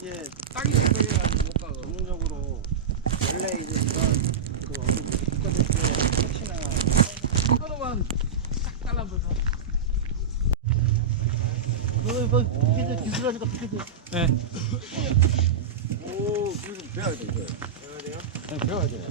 이제 땅이 differ해가지고 못 가. 전문적으로 원래 이제 이런 그 어디 국가대표 혹시나 이거로만 딱 잘라버려. 너 피드 기술하니까 피드. 네. 오, 기술 배워야 돼 이거. 배워야 돼요? 네, 배워야 돼요.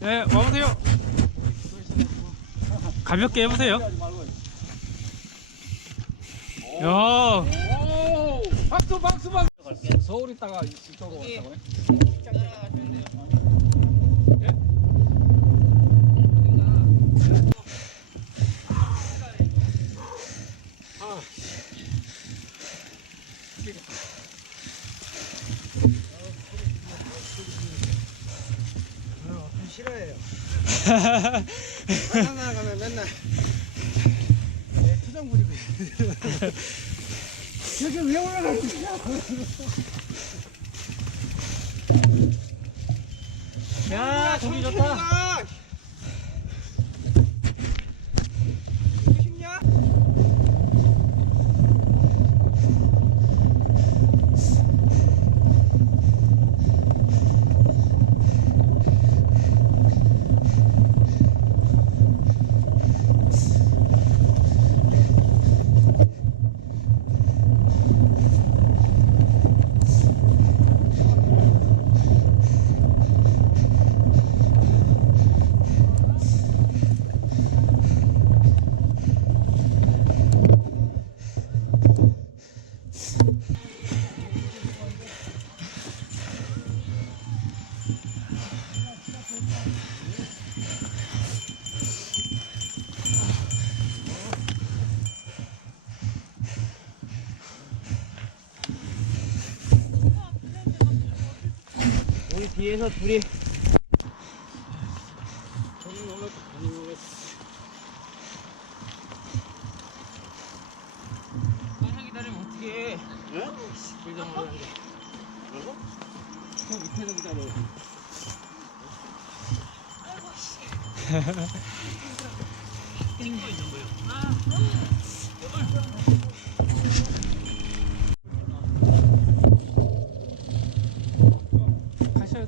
네, 와보세요. 가볍게 해보세요. 야, 오, 박수 박수 박수. 서울 있다가 이쪽으로 왔다고요? 싫어해요. 회사 나가면 맨날 투정 부리고 있어. 여기 왜 올라가시냐? 야, 공기 좋다. 싶냐? 우리 뒤에서 둘이 한참 기다리면 어떻게 해? 불장으로 하는데. 뭐라고? 형 밑에서 기다려. 찍고 있는 거예요. 가셔야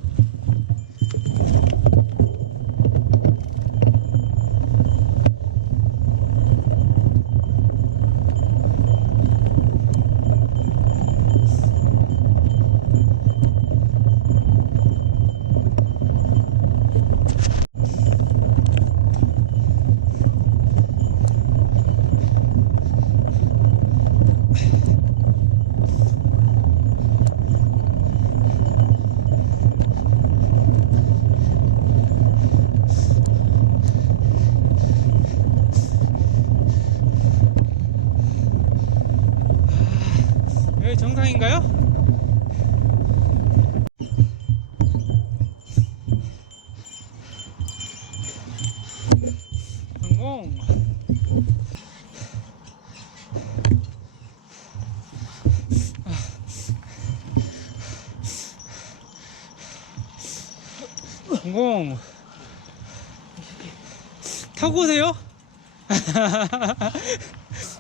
여기 정상인가요? 성공. 성공. 타고 오세요?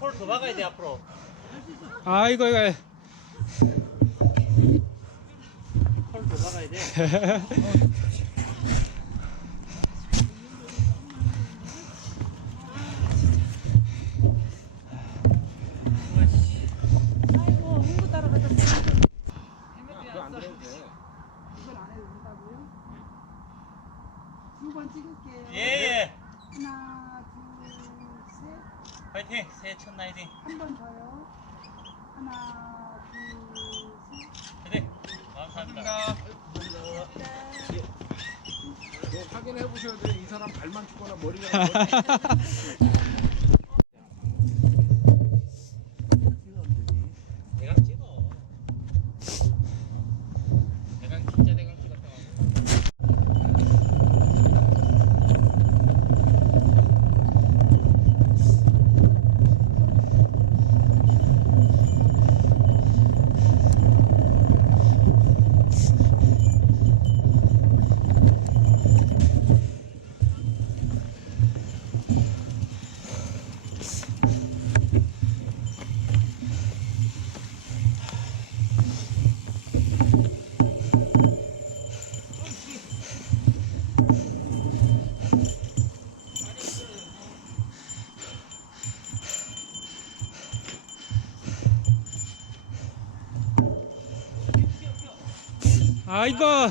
홀 더 박아야 돼 앞으로. 아 이거 홀 더 박아야 돼. 아이고 홍보 따라가다 그거 안 들어도 돼. 이걸 안 해도 된다고요? 두 번 찍을게요. 예. 하나, 둘, 셋. 파이팅. 새해 첫 나이팅. 한 번 더요. 하나, 둘, 셋. 파이팅. 감사합니다. 확인해 보셔야 돼. 이 사람 발만 죽거나 머리가. 대강 찍어. 대강 진짜 대강 찍었다. 아이고.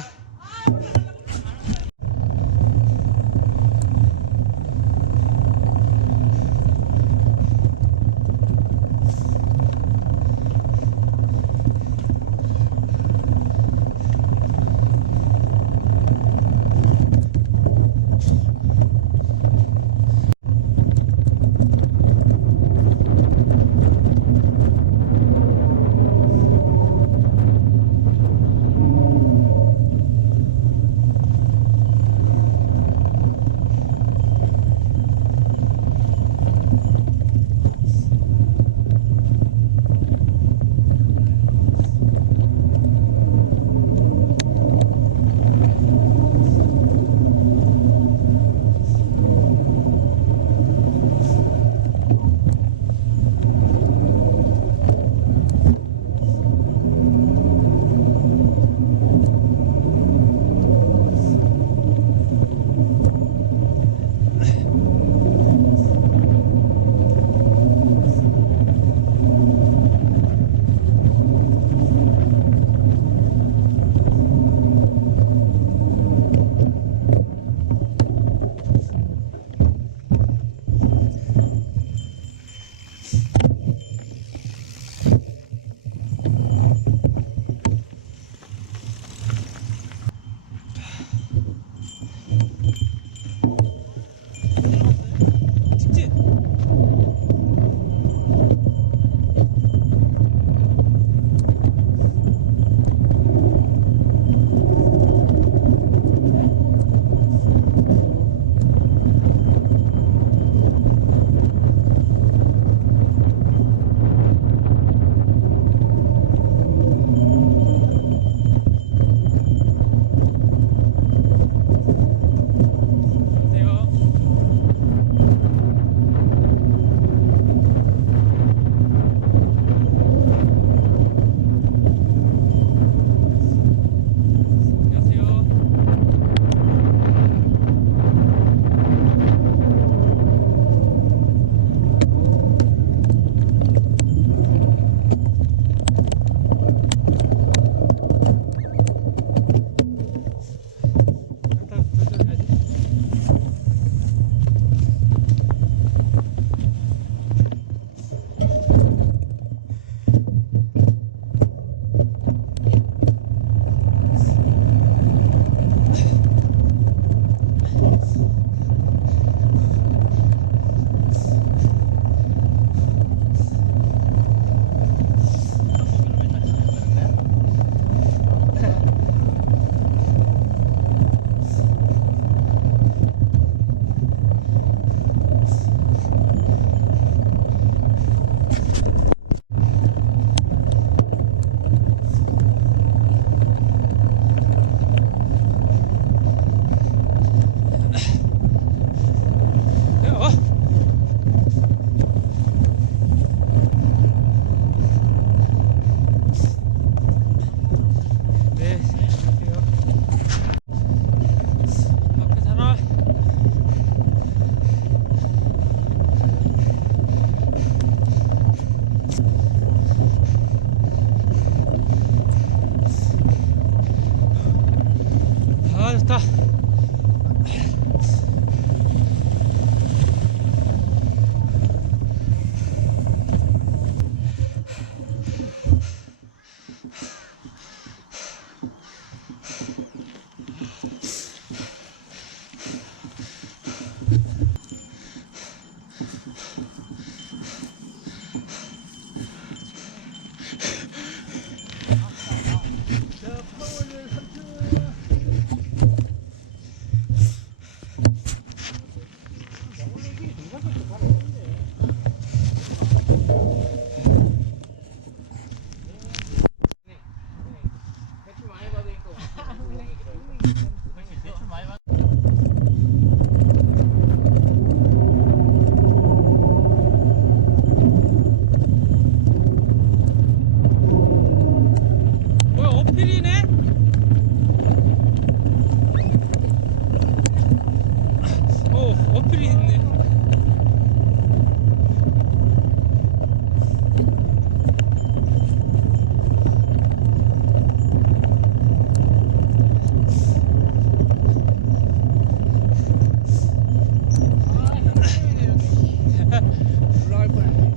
갈 뻔했네.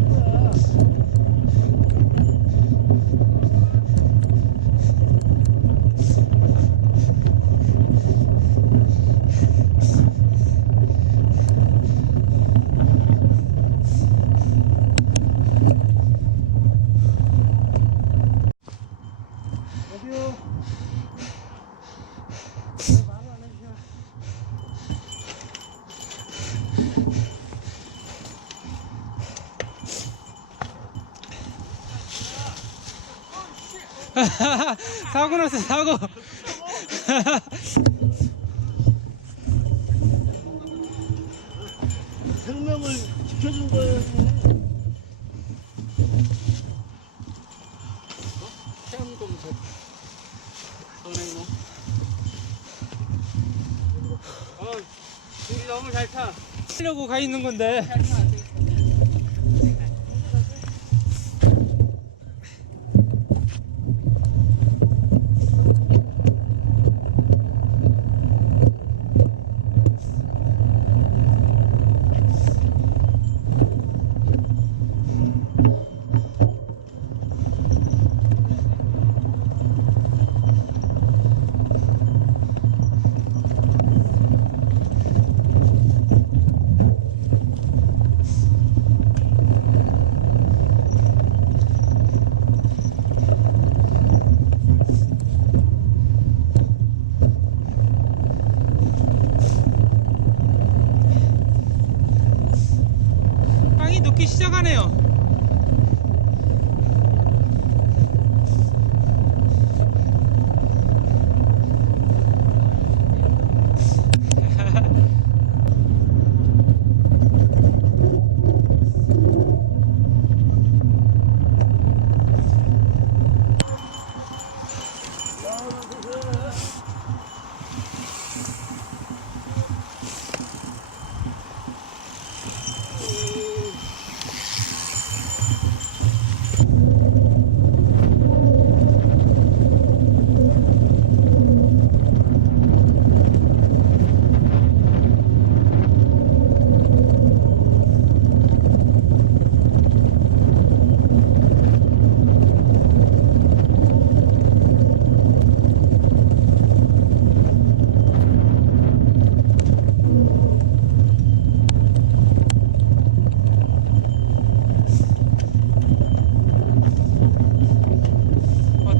뭐야? 여기요. 말을 안 해주셔. 사고 났어, 사고. 생명을 지켜준 거예요. 체험검사 선행로. 둘이 너무 잘 타. 하려고 가 있는 건데. 빵이 녹기 시작하네요.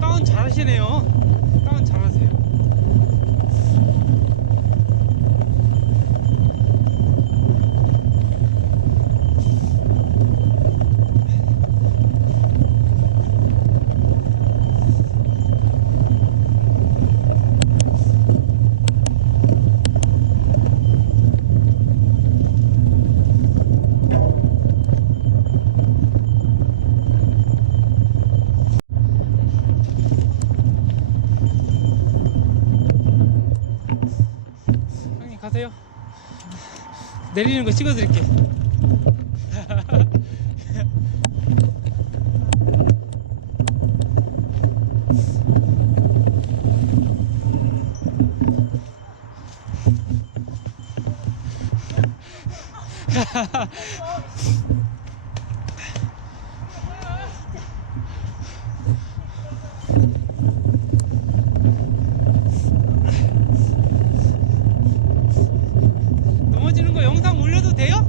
다운 잘하시네요. 다운 잘하세요. 형님 가세요. 내리는 거 찍어드릴게. 넘어지는 거 영상 올려도 돼요?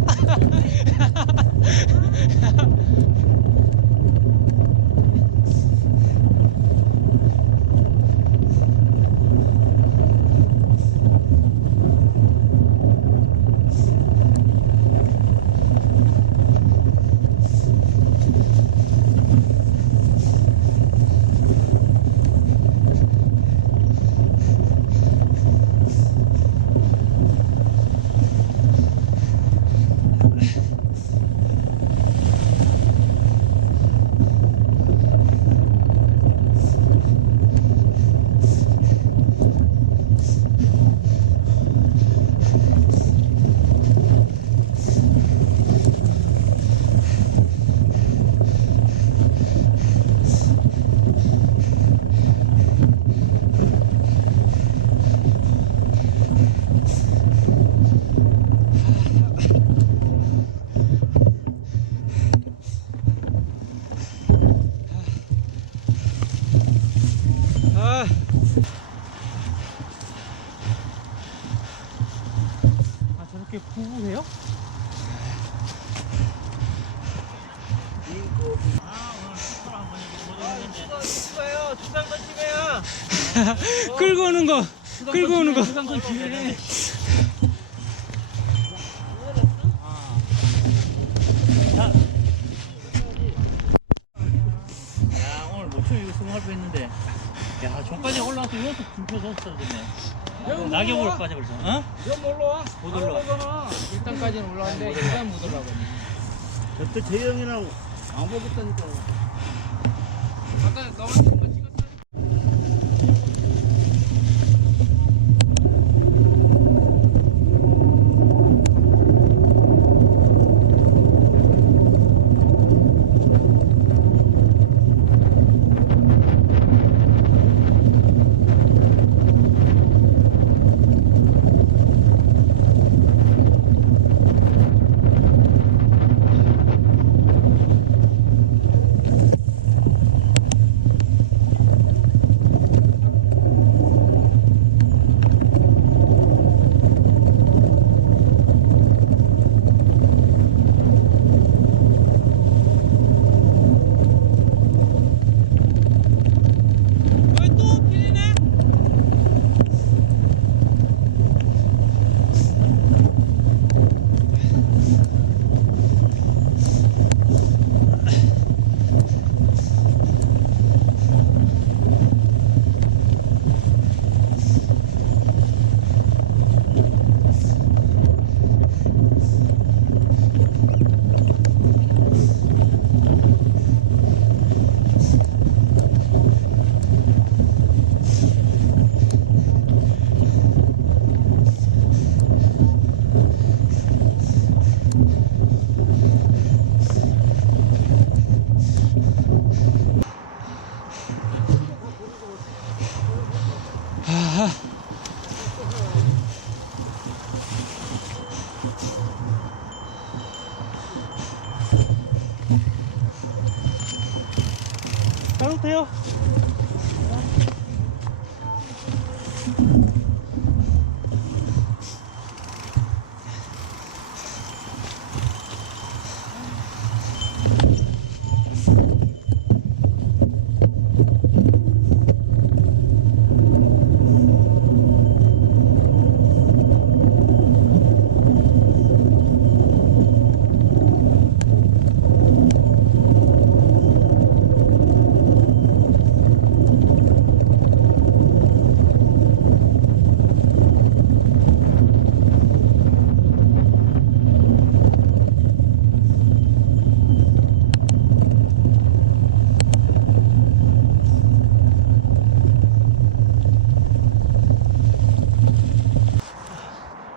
그렇게 부부세요? 찍어요. 중상권 찍어요. 끌고 오는 거. 끌고 오는 거. 중상권 찍으래. 야, 오늘 모처 이거 성공할 뻔했는데. 야, 저까지 올라와서 이것도 굶혀졌어, 근데. 낙엽으로 빠져버렸어. 어? 넌 놀러 와. 못 올라와. 올라가나. 1단까지는 올라왔는데 일단 못 올라가네. 그때 재영이랑 안 먹었다니까. 아까 나왔을 거 찍었어. 또 빌리네? 가도 돼요?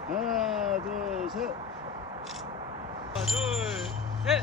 하나, 둘, 셋. 하나, 둘, 셋.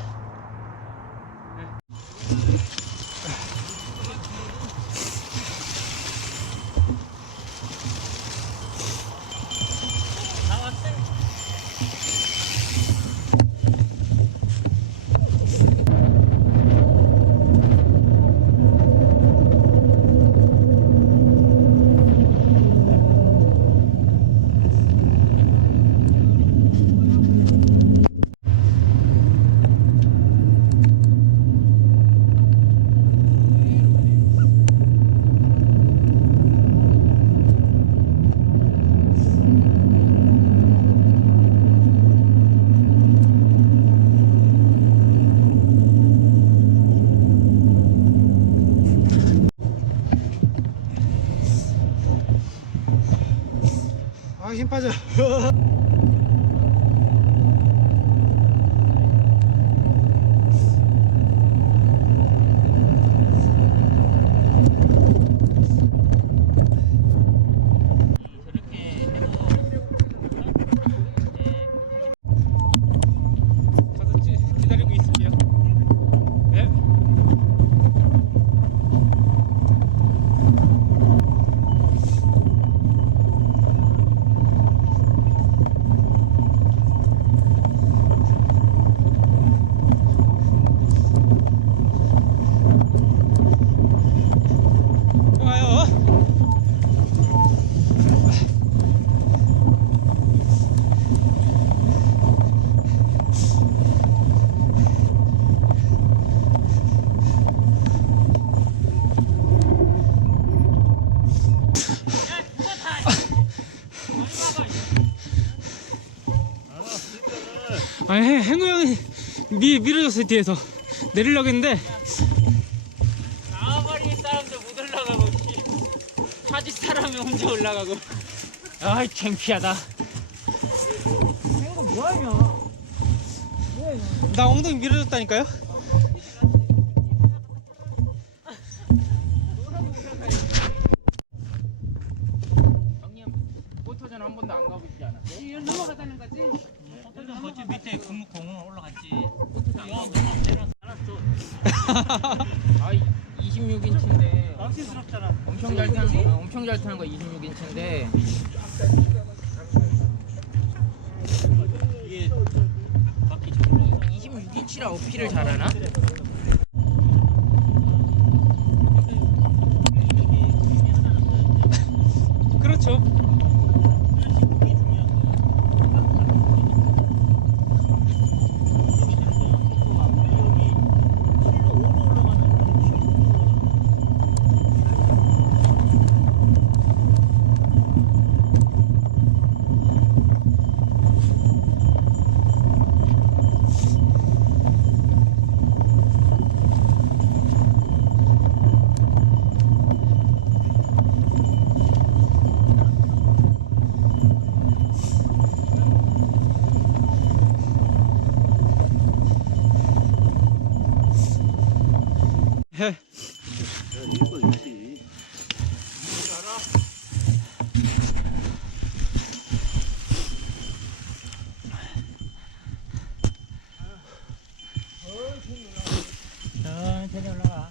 아니 행우 형이 밀어줬어요 뒤에서 내리려고 했는데 아무리 사람들 못 올라가고 차지 사람이 혼자 올라가고. 아이 창피하다. 행거 뭐하냐? 나 엉덩이 밀어줬다니까요? 형님 포토전 한 번도 안 가보시지 않아? 여기 넘어가자는 거지? 포토전 거치 밑에 공원 올라갔지. 포토전 너무 내려서 알았어. 아 26인치인데 낭신스럽잖아. 엄청 잘 타는 거 엄청 잘 타는 거 26인치인데 이게 바퀴 저걸로. 26인치라 어필을 잘하나? 그렇죠. 해. 이거 있지. 천천히 올라가.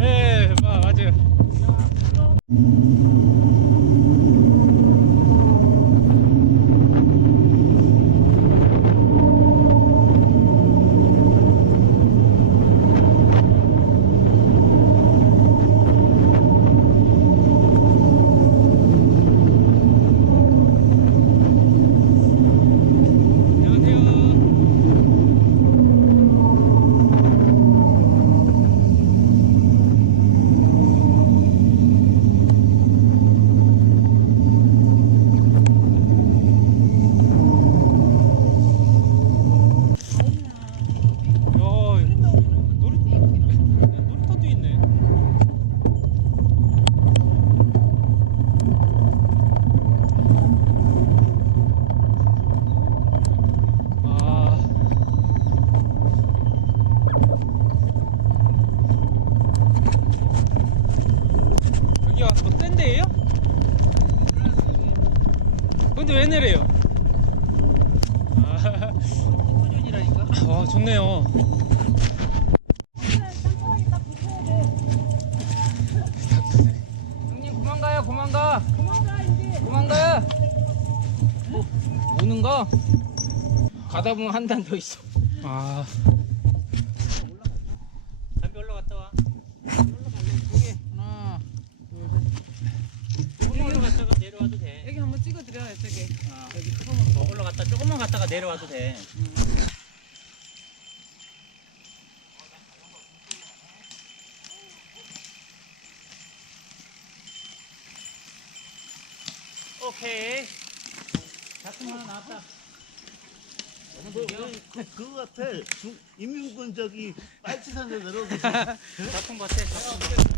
예, 맞아요. 놀이터도 있네. 아. 여기가 뭐 센 데예요? 근데 왜 내려요? 아, 포토전이라니까. 와 좋네요. 땅바닥에 딱 붙어야 돼. 형님 그만 가요 그만 가 도망가 이제. 그만 가요 오는 거 가다 보면 한 단 더 있어 아. 담배 올라갔다 와. 여기 하나 올라갔다가 내려. 내려와도 돼. 여기 한번 찍어드려요, 저기. 더 올라갔다 조금만 갔다가 내려와도 돼. 오케이. 작품 하나 나왔다. 그거 같아. 임민군 저기 빨치산에 내려오고 작품 같아. 작품.